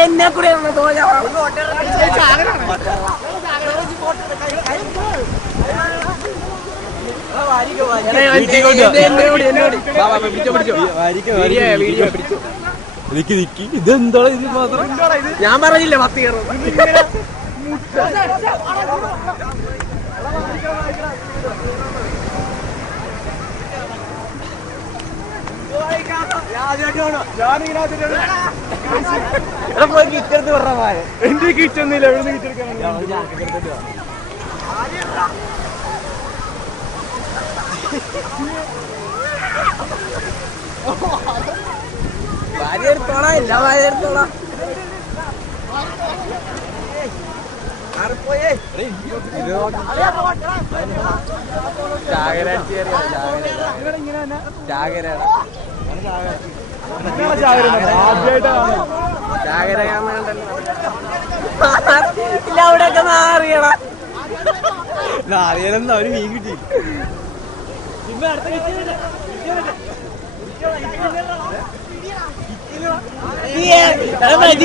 എന്നെ കൂടെ ഇതെന്താ ഇത് മാത്രം ഞാൻ പറഞ്ഞില്ലേ 10 കയറും കിച്ചെടുത്ത് പറഞ്ഞ എന്റെ കിച്ചൊന്നുമില്ല എവിടെ ഭാര്യ എടുത്തോളാം ഇല്ല ഭാര്യ എടുത്തോളാം അവിടെയൊക്കെ അറിയണം നാറിയാലെന്ന് അവര് മീൻ കിട്ടി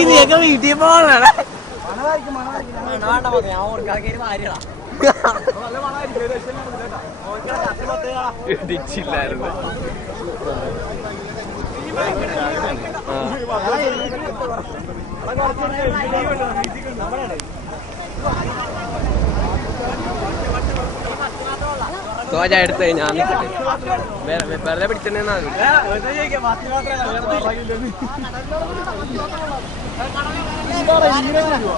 നീയൊക്കെ വീട്ടിൽ പോകണ ഞാൻ ഓർക്കാക്കി മാറിയടാ ഇടിച്ചില്ലായിരുന്നു സോജ എടുത്ത് ഞാൻ വെറുതെ പിടിച്ചിട്ടുണ്ടെന്നാ അയ്യോ